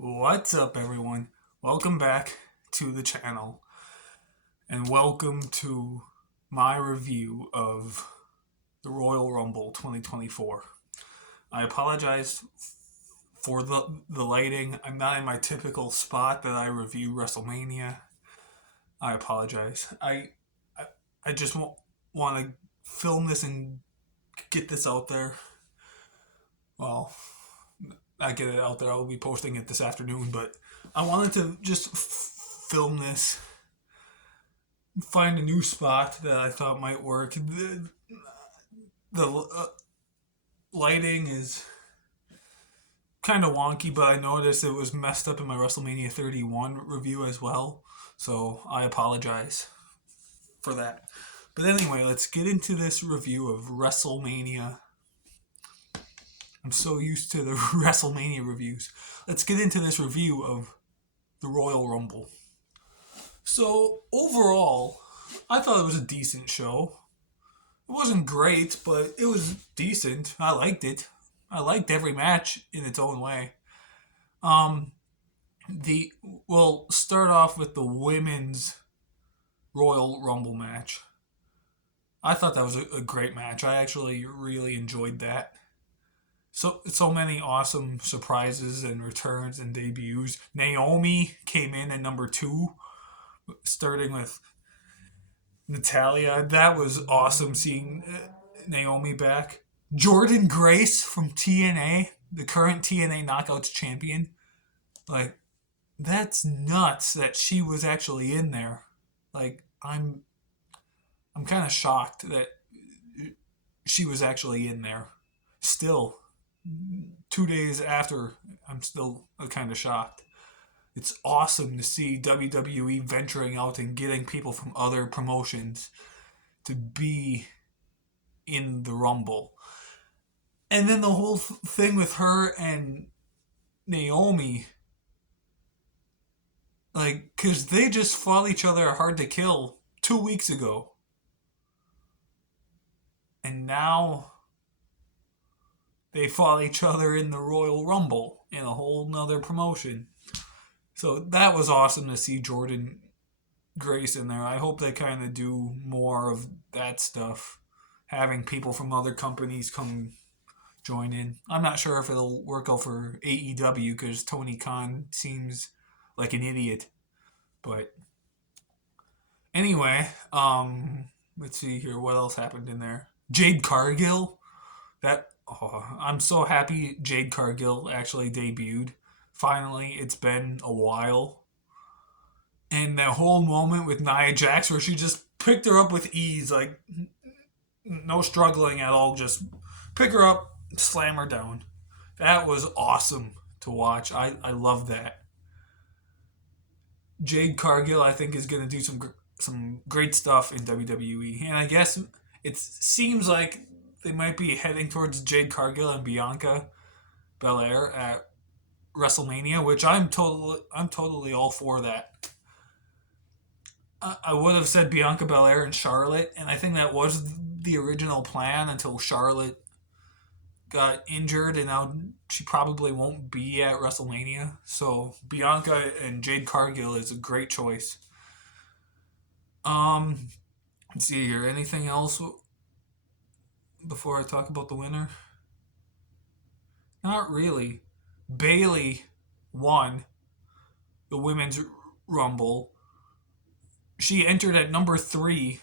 What's up, everyone? Welcome back to the channel, and welcome to my review of the Royal Rumble 2024. I apologize for the lighting. I'm not in my typical spot that I review WrestleMania. I apologize. I, I just want to film this and get this out there. Well, I get it out there. I'll be posting it this afternoon, but I wanted to just film this, find a new spot that I thought might work. The lighting is kind of wonky, but I noticed it was messed up in my WrestleMania 31 review as well, so I apologize for that. But anyway, let's get into this review of WrestleMania. I'm so used to the WrestleMania reviews. Let's get into this review of the Royal Rumble. So, overall, I thought it was a decent show. It wasn't great, but it was decent. I liked it. I liked every match in its own way. Um, we'll start off with the women's Royal Rumble match. I thought that was a great match. I actually really enjoyed that. So many awesome surprises and returns and debuts. Naomi came in at number 2, starting with Natalia. That was awesome seeing Naomi back. Jordan Grace from TNA, the current TNA Knockouts champion. Like, that's nuts that she was actually in there. Like, I'm kind of shocked that she was actually in there. Still, 2 days after, I'm still kind of shocked. It's awesome to see WWE venturing out and getting people from other promotions to be in the Rumble. And then the whole thing with her and Naomi, like, because they just fought each other hard to kill 2 weeks ago. And now they fought each other in the Royal Rumble in a whole nother promotion. So that was awesome to see Jordan Grace in there. I hope they kind of do more of that stuff, having people from other companies come join in. I'm not sure if it'll work out for AEW because Tony Khan seems like an idiot. But anyway, let's see here. What else happened in there? Jade Cargill. I'm so happy Jade Cargill actually debuted. Finally, it's been a while. And that whole moment with Nia Jax where she just picked her up with ease, like no struggling at all, just pick her up, slam her down. That was awesome to watch. I love that. Jade Cargill, I think, is going to do some great stuff in WWE. And I guess it seems like they might be heading towards Jade Cargill and Bianca Belair at WrestleMania, which I'm totally all for that. I would have said Bianca Belair and Charlotte, and I think that was the original plan until Charlotte got injured, and now she probably won't be at WrestleMania. So Bianca and Jade Cargill is a great choice. Let's see here. Anything else before I talk about the winner? Not really. Bayley won the women's Rumble. She entered at number 3,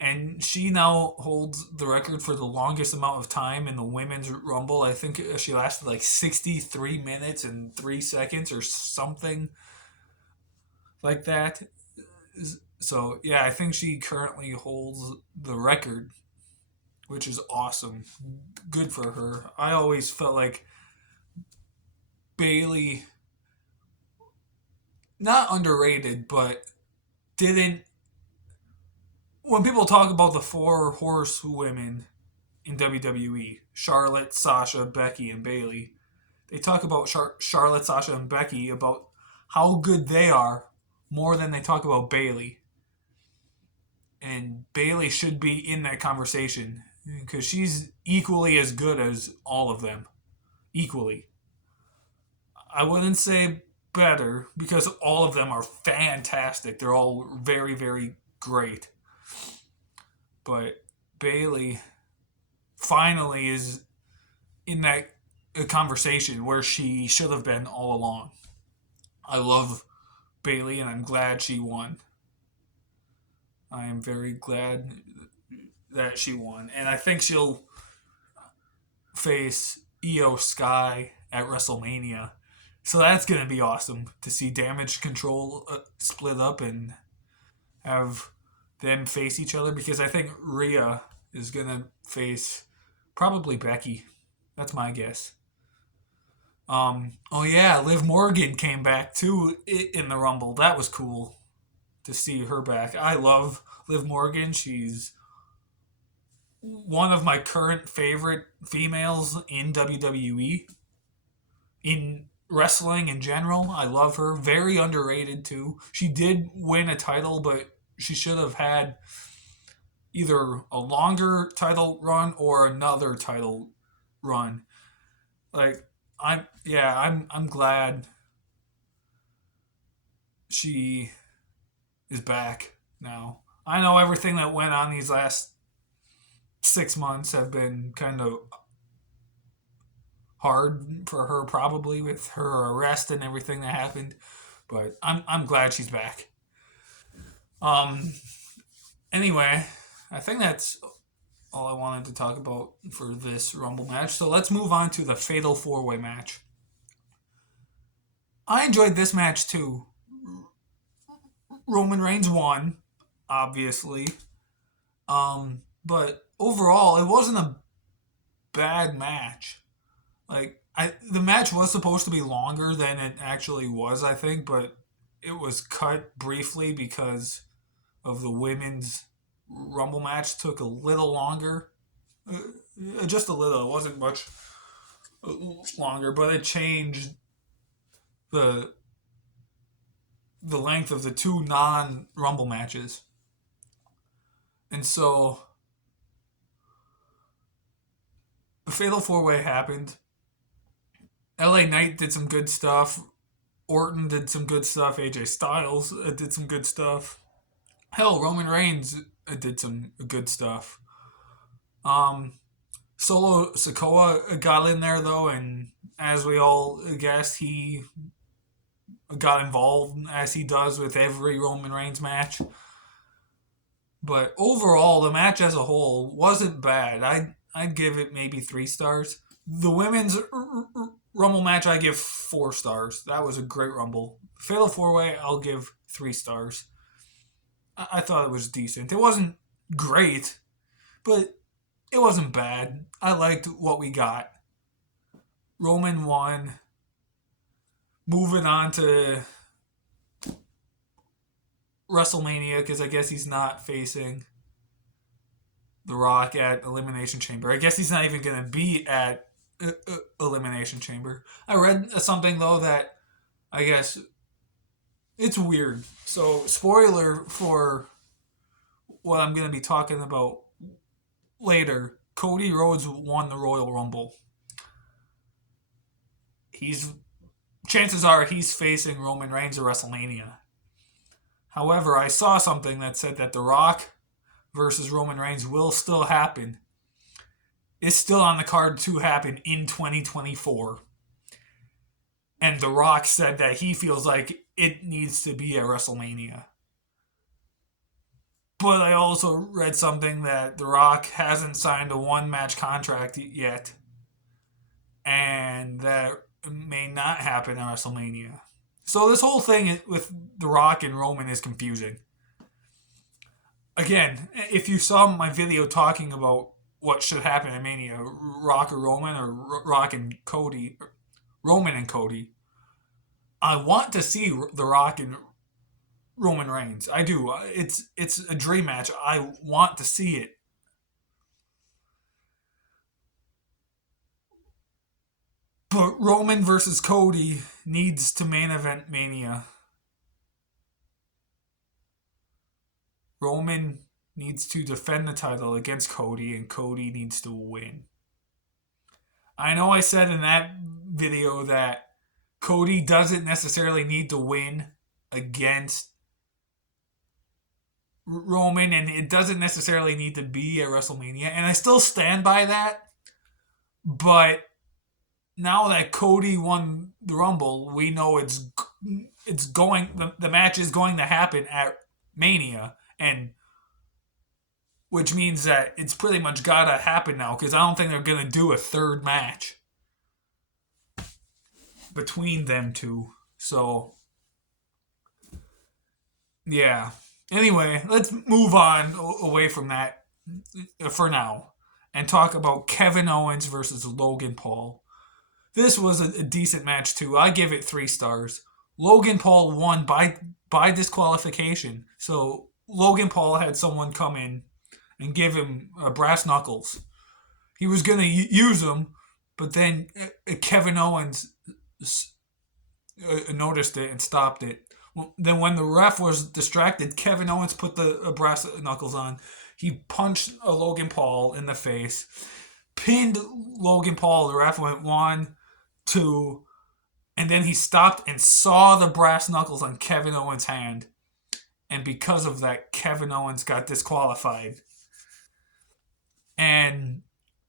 and she now holds the record for the longest amount of time in the women's Rumble. I think she lasted like 63 minutes and 3 seconds or something like that. So, yeah, I think she currently holds the record, which is awesome. Good for her. I always felt like Bayley, not underrated, but didn't. When people talk about the 4 horsewomen in WWE, Charlotte, Sasha, Becky, and Bayley, they talk about Charlotte, Sasha, and Becky about how good they are more than they talk about Bayley. And Bayley should be in that conversation because she's equally as good as all of them. Equally. I wouldn't say better because all of them are fantastic. They're all very, very great. But Bailey finally is in that conversation where she should have been all along. I love Bailey and I'm glad she won. I am very glad that she won. And I think she'll face Io Sky at WrestleMania. So that's going to be awesome to see Damage Control split up and have them face each other because I think Rhea is going to face probably Becky. That's my guess. Oh yeah, Liv Morgan came back too in the Rumble. That was cool to see her back. I love Liv Morgan. She's one of my current favorite females in WWE, in wrestling in general. I love her. Very underrated too. She did win a title, but she should have had either a longer title run or another title run. Like I'm glad she is back now. I know everything that went on these last 6 months have been kind of hard for her, probably with her arrest and everything that happened. But I'm glad she's back. Um. Anyway, I think that's all I wanted to talk about for this Rumble match. So let's move on to the Fatal 4-Way match. I enjoyed this match too. Roman Reigns won, obviously. But overall, it wasn't a bad match. The match was supposed to be longer than it actually was, I think, but it was cut briefly because of the women's Rumble match took a little longer. Just a little. It wasn't much longer, but it changed the the length of the two non Rumble matches. And so the Fatal 4-Way happened. LA Knight did some good stuff. Orton did some good stuff. AJ Styles did some good stuff. Hell, Roman Reigns did some good stuff. Um, Solo Sikoa got in there though, and as we all guessed, he got involved as he does with every Roman Reigns match. But overall, the match as a whole wasn't bad. I'd give it maybe 3 stars. The women's Rumble match, I give 4 stars. That was a great Rumble. Fatal 4-Way, I'll give 3 stars. I thought it was decent. It wasn't great, but it wasn't bad. I liked what we got. Roman won. Moving on to WrestleMania, because I guess he's not facing The Rock at Elimination Chamber. I guess he's not even going to be at Elimination Chamber. I read something, though, that I guess it's weird. So, spoiler for what I'm going to be talking about later. Cody Rhodes won the Royal Rumble. Chances are he's facing Roman Reigns at WrestleMania. However, I saw something that said that The Rock versus Roman Reigns will still happen. It's still on the card to happen in 2024. And The Rock said that he feels like it needs to be at WrestleMania. But I also read something that The Rock hasn't signed a one-match contract yet. And that may not happen at WrestleMania. So this whole thing with The Rock and Roman is confusing. Again, if you saw my video talking about what should happen at Mania, Rock or Roman, or Rock and Cody, Roman and Cody, I want to see The Rock and Roman Reigns. I do. It's a dream match. I want to see it. But Roman versus Cody needs to main event Mania. Roman needs to defend the title against Cody, and Cody needs to win. I know I said in that video that Cody doesn't necessarily need to win against Roman, and it doesn't necessarily need to be at WrestleMania. And I still stand by that. But now that Cody won the Rumble, we know it's going. The match is going to happen at Mania, and which means that it's pretty much gotta happen now because I don't think they're gonna do a third match between them two. So yeah. Anyway, let's move on away from that for now and talk about Kevin Owens versus Logan Paul. This was a decent match too. I give it 3 stars. Logan Paul won by disqualification. So Logan Paul had someone come in and give him brass knuckles. He was gonna use them, but then Kevin Owens noticed it and stopped it. Then when the ref was distracted, Kevin Owens put the brass knuckles on. He punched Logan Paul in the face, pinned Logan Paul. The ref went 1, 2, and then he stopped and saw the brass knuckles on Kevin Owens' hand. And because of that, Kevin Owens got disqualified. And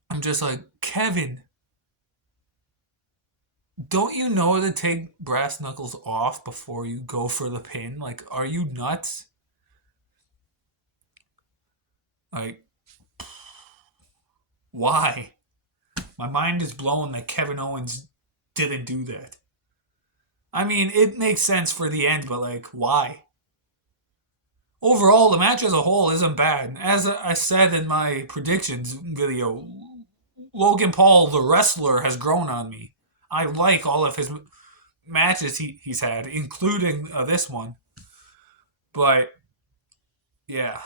I'm just like, Kevin, don't you know to take brass knuckles off before you go for the pin? Like, are you nuts? Like, why? My mind is blown that Kevin Owens didn't do that. I mean, it makes sense for the end, but like, why? Overall, the match as a whole isn't bad. As I said in my predictions video, Logan Paul, the wrestler, has grown on me. I like all of his matches he's had, including this one. But, yeah.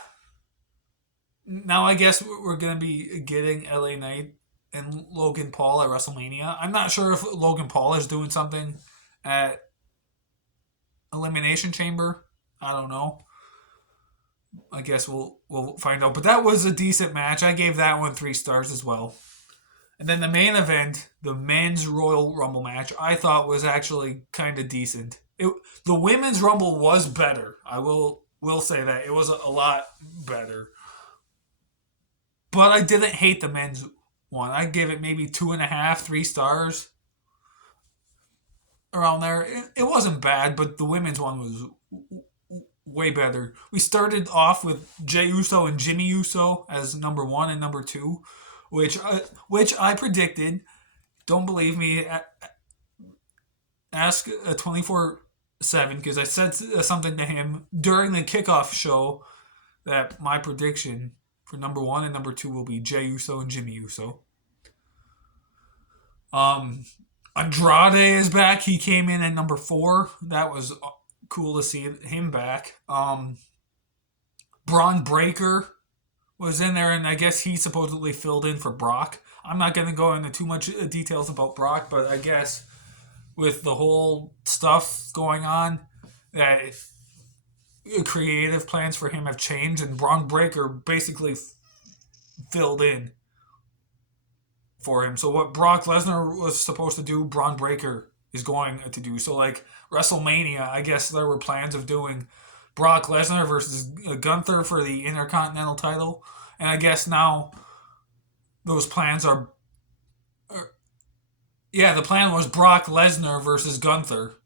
Now I guess we're going to be getting LA Knight and Logan Paul at WrestleMania. I'm not sure if Logan Paul is doing something at Elimination Chamber. I don't know. I guess we'll find out. But that was a decent match. I gave that one 3 stars as well. And then the main event, the men's Royal Rumble match, I thought was actually kind of decent. The women's Rumble was better. I will say that. It was a lot better. But I didn't hate the men's one. I'd give it maybe 2.5, 3 stars. Around there. It wasn't bad, but the women's one was way better. We started off with Jey Uso and Jimmy Uso as number 1 and number 2, which I predicted. Don't believe me? Ask 24/7 because I said something to him during the kickoff show that my prediction for number 1 and number 2 will be Jey Uso and Jimmy Uso. Andrade is back. He came in at number 4. That was cool to see him back. Braun Breaker was in there, and I guess he supposedly filled in for Brock. I'm not going to go into too much details about Brock, but I guess with the whole stuff going on, that creative plans for him have changed, and Braun Breaker basically filled in for him. So what Brock Lesnar was supposed to do, Braun Breaker is going to do. So like WrestleMania, I guess there were plans of doing Brock Lesnar versus Gunther for the Intercontinental title. And I guess now those plans are... Yeah, the plan was Brock Lesnar versus Gunther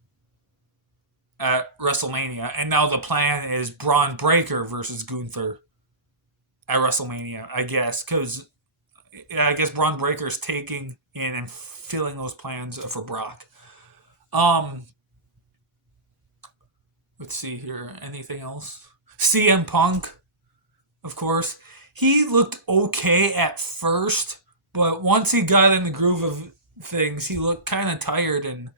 at WrestleMania. And now the plan is Braun Breaker versus Gunther at WrestleMania, I guess. Because I guess Braun Breaker's taking in and filling those plans for Brock. Let's see here. Anything else? CM Punk, of course. He looked okay at first, but once he got in the groove of things, he looked kind of tired and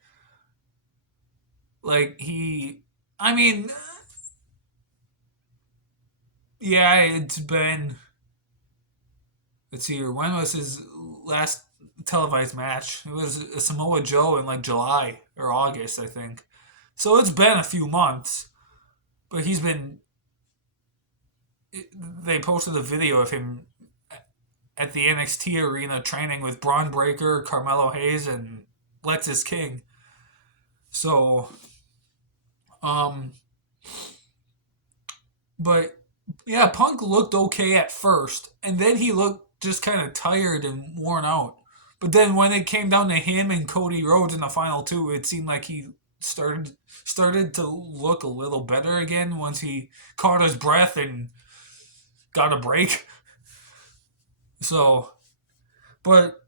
like I mean, yeah, it's been, let's see here, when was his last televised match? It was a Samoa Joe in like July or August, I think. So it's been a few months, but they posted a video of him at the NXT arena training with Braun Breaker, Carmelo Hayes, and Lexis King. So, um, but yeah, Punk looked okay at first, and then he looked just kind of tired and worn out. But then when it came down to him and Cody Rhodes in the final two, it seemed like he started to look a little better again once he caught his breath and got a break. So, but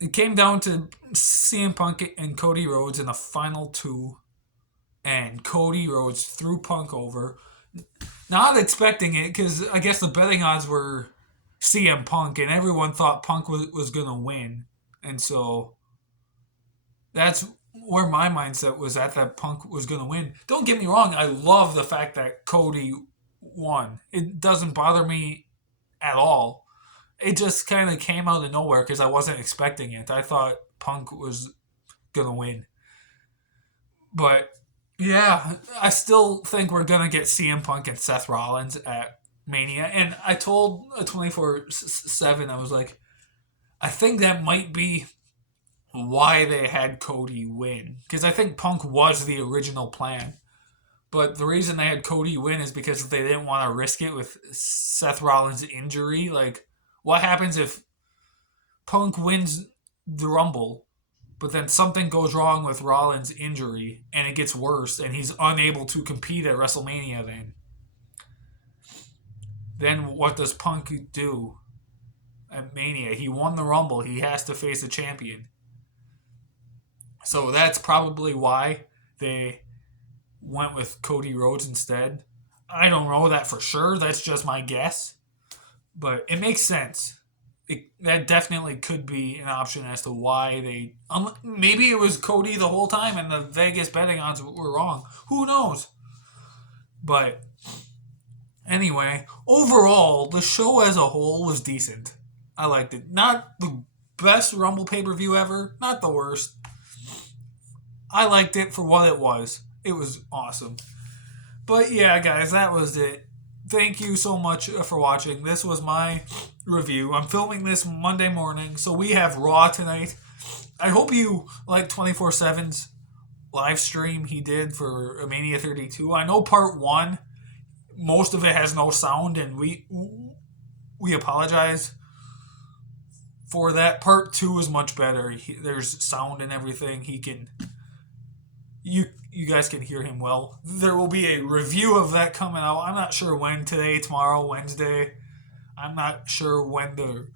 it came down to CM Punk and Cody Rhodes in the final two, and Cody Rhodes threw Punk over. Not expecting it because I guess the betting odds were CM Punk, and everyone thought Punk was going to win. And so that's where my mindset was at, that Punk was going to win. Don't get me wrong, I love the fact that Cody won. It doesn't bother me at all. It just kind of came out of nowhere because I wasn't expecting it. I thought Punk was going to win. But yeah, I still think we're going to get CM Punk and Seth Rollins at Mania. And I told 24/7, I was like, I think that might be why they had Cody win. Because I think Punk was the original plan. But the reason they had Cody win is because they didn't want to risk it with Seth Rollins' injury. Like, what happens if Punk wins the Rumble, but then something goes wrong with Rollins' injury and it gets worse and he's unable to compete at WrestleMania then what does Punk do at Mania? He won the Rumble. He has to face a champion. So that's probably why they went with Cody Rhodes instead. I don't know that for sure. That's just my guess. But it makes sense. That definitely could be an option as to why they. Maybe it was Cody the whole time and the Vegas betting odds were wrong. Who knows? But anyway, overall, the show as a whole was decent. I liked it. Not the best Rumble pay per view ever, not the worst. I liked it for what it was. It was awesome. But yeah, guys, that was it. Thank you so much for watching. This was my review. I'm filming this Monday morning, so we have Raw tonight. I hope you like 24/7's live stream he did for Mania 32. I know part 1, most of it has no sound, and we apologize for that. Part 2 is much better. There's sound and everything. He can... You guys can hear him well. There will be a review of that coming out. I'm not sure when. Today, tomorrow, Wednesday. I'm not sure when the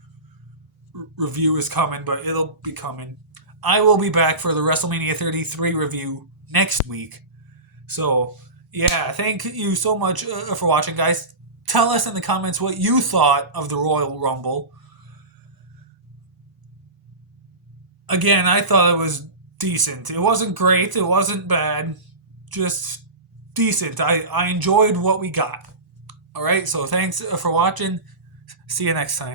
review is coming, but it'll be coming. I will be back for the WrestleMania 33 review next week. So, yeah, thank you so much for watching, guys. Tell us in the comments what you thought of the Royal Rumble. Again, I thought it was decent. It wasn't great. It wasn't bad. Just decent. I enjoyed what we got. All right, so thanks for watching. See you next time.